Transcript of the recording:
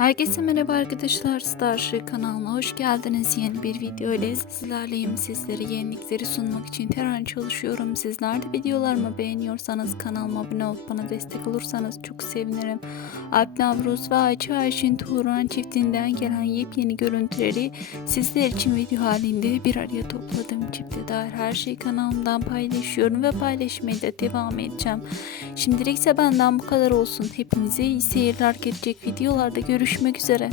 Herkese merhaba arkadaşlar. Starship kanalına hoş geldiniz. Yeni bir video ile sizlerleyim. Sizlere yenilikleri sunmak için her an çalışıyorum. Sizler de videolarımı beğeniyorsanız kanalıma abone olup bana destek olursanız çok sevinirim. Alp Navruz ve Ayça Ayşin Turan çiftinden gelen yepyeni görüntüleri sizler için video halinde bir araya topladım. Çifte dair her şeyi kanalımdan paylaşıyorum ve paylaşmaya da devam edeceğim. Şimdilik ise benden bu kadar olsun. Hepinize iyi seyirler gelecek videolarda görüşmek üzere.